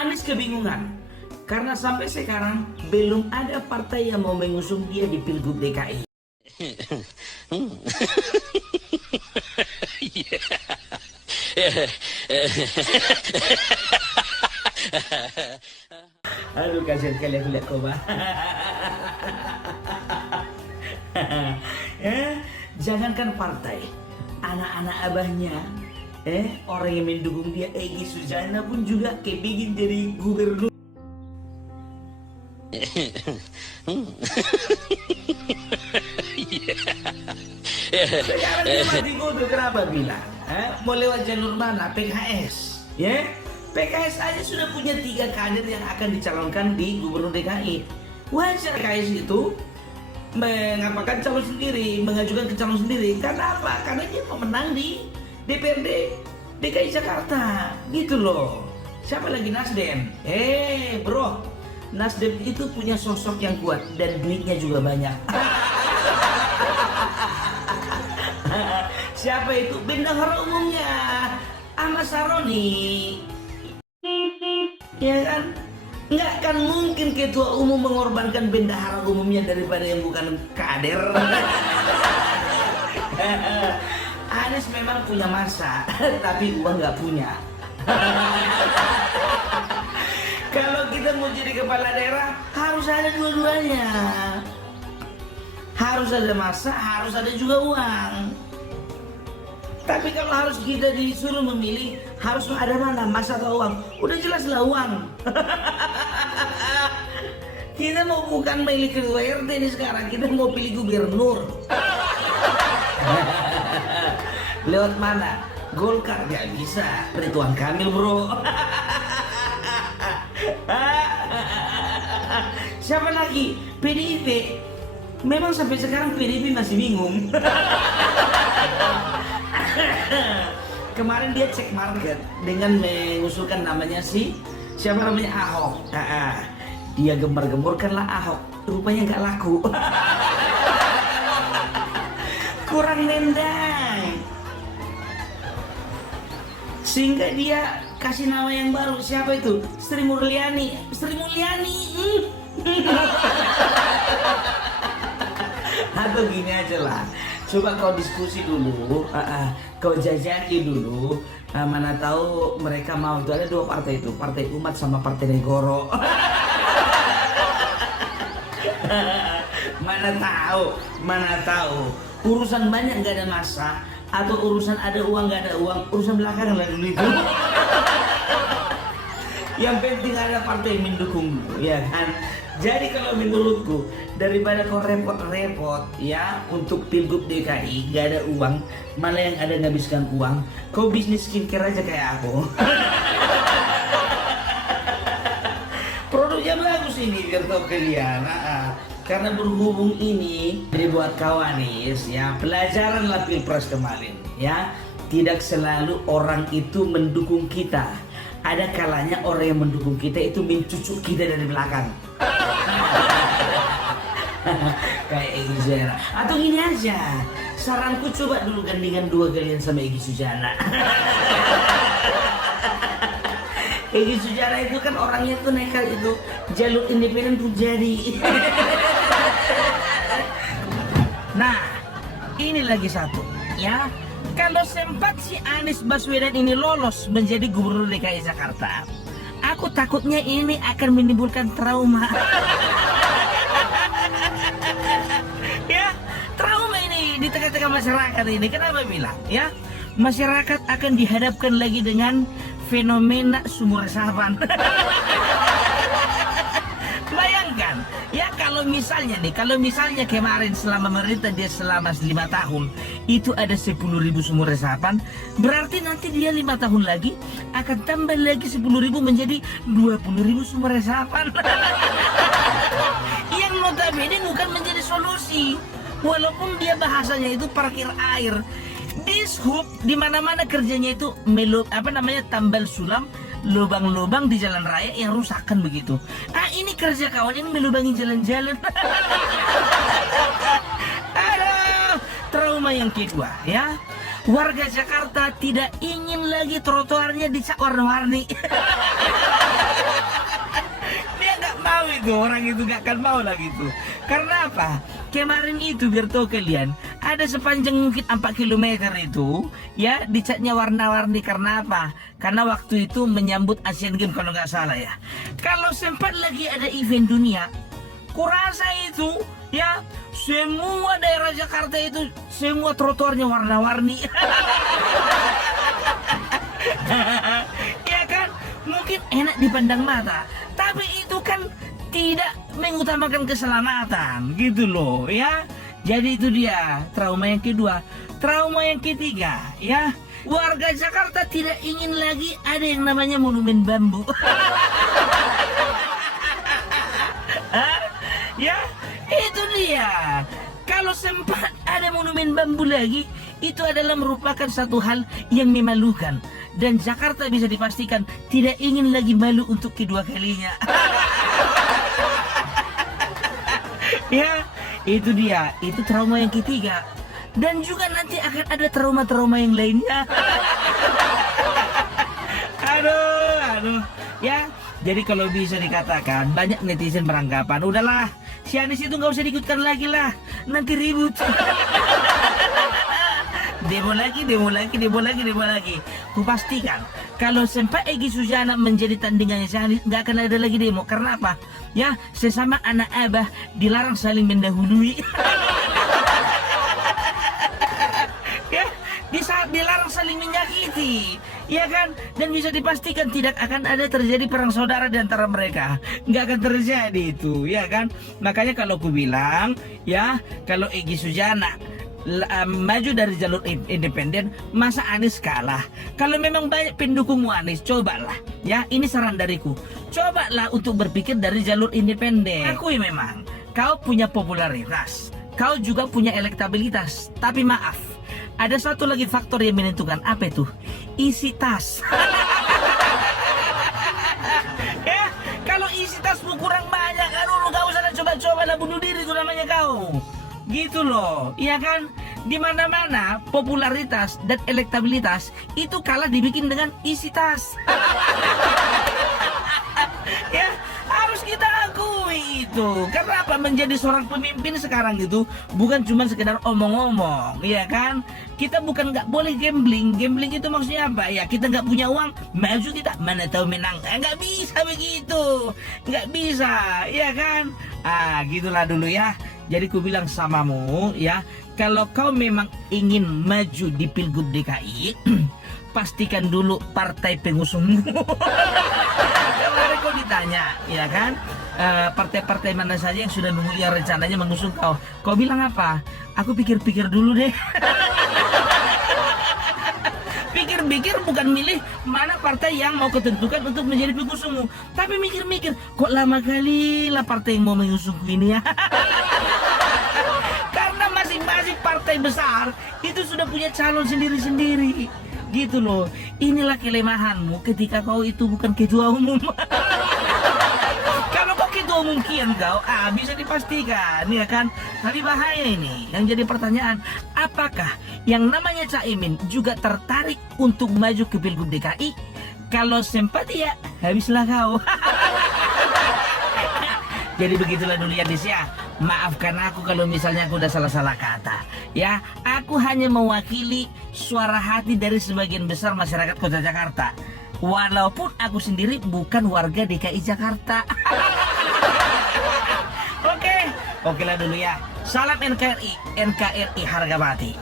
Anies kebingungan karena sampai sekarang belum ada partai yang mau mengusung dia di Pilgub DKI. Aduh, kasihan kali aku lihat kau, Bah. Jangankan partai, anak-anak abahnya, orang yang mendukung dia, Egy Sujana pun juga kepingin jadi gubernur. Sekarang dia mati kutu, kenapa bilang? Mau lewat jalur mana? PKS, ya? PKS aja sudah punya 3 kader yang akan dicalonkan di Gubernur DKI. Wajar PKS itu mengapakan calon sendiri, mengajukan ke calon sendiri. Karena apa? Karena dia pemenang di DPRD DKI Jakarta, gitu loh. Siapa lagi? Nasdem. Bro, Nasdem itu punya sosok yang kuat dan duitnya juga banyak. Siapa itu? Bendahara umumnya Ahmad Saroni. Ya kan? Nggak kan mungkin ketua umum mengorbankan bendahara umumnya daripada yang bukan kader. Anies memang punya masa, tapi uang nggak punya. Kalau kita mau jadi kepala daerah, harus ada dua-duanya. Harus ada masa, harus ada juga uang. Tapi kalau harus kita disuruh memilih, harus ada mana, masa atau uang? Udah jelaslah uang. Kita mau bukan milih ketua RT ini sekarang, kita mau pilih gubernur. Lewat mana? Golkar nggak bisa, Ridwan Kamil, bro. Siapa lagi? PDIP. Memang sampai sekarang PDIP masih bingung. Kemarin dia cek market dengan mengusulkan namanya siapa namanya Ahok. Dia gembar-gemborkanlah Ahok, rupanya nggak laku. Kurang nendang. Sehingga dia kasih nama yang baru. Siapa itu? Sri Mulyani. Atau gini aja lah, coba kau diskusi dulu, kau jajaki dulu, mana tahu mereka mau. Itu ada 2 partai itu, Partai Umat sama Partai Negoro. Mana tahu urusan banyak nggak ada masa, atau urusan ada uang nggak ada uang, urusan belakangan lah dulu itu. Yang penting ada partai yang mendukung, ya kan? Jadi kalau menurutku, daripada kau repot-repot ya untuk Pilgub DKI nggak ada uang, malah yang ada ngabiskan uang, kau bisnis skincare aja kayak aku. Produknya bagus ini biar tahu kalian. Karena berhubung ini dibuat kawanis ya, pelajaranlah Pilpres kemarin ya, tidak selalu orang itu mendukung kita. Ada kalanya orang yang mendukung kita itu mencucuk kita dari belakang. Kayak Egy Sujana. Atau gini aja, saranku coba dulu gandingan 2 kalian sama Egy Sujana. Egy Sujana itu kan orangnya tuh nekat itu, jalur independen pun jadi. Nah, ini lagi satu ya. Kalau sempat si Anies Baswedan ini lolos menjadi gubernur DKI Jakarta, aku takutnya ini akan menimbulkan trauma. Ya, trauma ini di tengah-tengah masyarakat ini. Kenapa bilang? Ya, masyarakat akan dihadapkan lagi dengan fenomena sumur resapan. Bayangkan, ya kalau misalnya kemarin selama memerintah dia selama 5 tahun itu ada 10.000 sumur resapan, berarti nanti dia 5 tahun lagi akan tambah lagi 10.000 menjadi 20.000 sumur resapan. Yang notabene bukan menjadi solusi, walaupun dia bahasanya itu parkir air. Dishub di mana-mana kerjanya itu tambal sulam lubang-lubang di jalan raya yang rusak kan begitu. Ini kerja kawan ini melubangi jalan-jalan. Aduh, trauma yang kedua ya. Warga Jakarta tidak ingin lagi trotoarnya dicat warna-warni. gitu, orang itu gak akan mau lah gitu. Karena apa? Kemarin itu biar tahu kalian, ada sepanjang mungkin 4 kilometer itu, ya dicatnya warna-warni karena apa? Karena waktu itu menyambut Asian Games kalau nggak salah ya. Kalau sempat lagi ada event dunia, kurasa itu ya semua daerah Jakarta itu semua trotoarnya warna-warni. Ya kan, mungkin enak dipandang mata, tapi itu kan tidak mengutamakan keselamatan gitu loh ya. Jadi itu dia trauma yang kedua. Trauma yang ketiga ya, warga Jakarta tidak ingin lagi ada yang namanya monumen bambu. Ya, itu dia. Kalau sempat ada monumen bambu lagi, itu adalah merupakan satu hal yang memalukan. Dan Jakarta bisa dipastikan tidak ingin lagi malu untuk kedua kalinya. Ya, itu dia. Itu trauma yang ketiga. Dan juga nanti akan ada trauma-trauma yang lainnya. Aduh. Ya, jadi kalau bisa dikatakan, banyak netizen beranggapan, udahlah, si Anies itu nggak usah diikutkan lagi lah, nanti ribut. Demo lagi. Kupastikan kalau sempat Egy Sujana menjadi tandingannya si Anies, nggak akan ada lagi demo. Karena apa? Ya, sesama anak abah dilarang saling mendahului. Ya, di saat dilarang saling menyakiti, ya kan? Dan bisa dipastikan tidak akan ada terjadi perang saudara di antara mereka. Nggak akan terjadi itu, ya kan? Makanya kalau ku bilang, ya, kalau Egy Sujana maju dari jalur independen, masa Anies kalah? Kalau memang banyak pendukungmu Anies, cobalah, ya, ini saran dariku, cobalah untuk berpikir dari jalur independen. Akui memang kau punya popularitas, kau juga punya elektabilitas, tapi maaf, ada satu lagi faktor yang menentukan. Apa itu? Isi tas. Ya, kalau isi tasmu kurang banyak, aduh, gak usah coba-coba lah, bunuh diri itu namanya kau. Gitu loh, iya kan? Di mana-mana popularitas dan elektabilitas itu kalah dibikin dengan isi tas. Ya, harus kita akui itu. Karena apa? Menjadi seorang pemimpin sekarang itu bukan cuma sekedar omong-omong, iya kan? Kita bukan nggak boleh gambling. Gambling itu maksudnya apa? Ya, kita nggak punya uang, maju kita, mana tahu menang. Nggak bisa begitu, nggak bisa, iya kan? Gitulah dulu ya. Jadi ku bilang samamu ya, kalau kau memang ingin maju di Pilgub DKI, pastikan dulu partai pengusungmu. Kemarin kau ditanya, ya kan, partai-partai mana saja yang sudah yang rencananya mengusung kau. Kau bilang apa? Aku pikir-pikir dulu deh. Pikir-pikir bukan milih mana partai yang mau ketentukan untuk menjadi pengusungmu, tapi mikir-mikir, kok lama kali lah partai yang mau mengusungku ini ya. Karena masing-masing partai besar itu sudah punya calon sendiri-sendiri. Gitu loh. Inilah kelemahanmu ketika kau itu bukan ketua umum. Kalau kau ketua umum kian kau, bisa dipastikan, ya kan? Tapi bahaya ini. Yang jadi pertanyaan, apakah yang namanya Caimin juga tertarik untuk maju ke Pilgub DKI? Kalau sempat ya, habislah kau. Jadi begitulah dulu ya, Dis ya. Maafkan aku kalau misalnya aku udah salah-salah kata. Ya, aku hanya mewakili suara hati dari sebagian besar masyarakat Kota Jakarta. Walaupun aku sendiri bukan warga DKI Jakarta. Oke lah dulu ya. Salam NKRI, NKRI harga mati.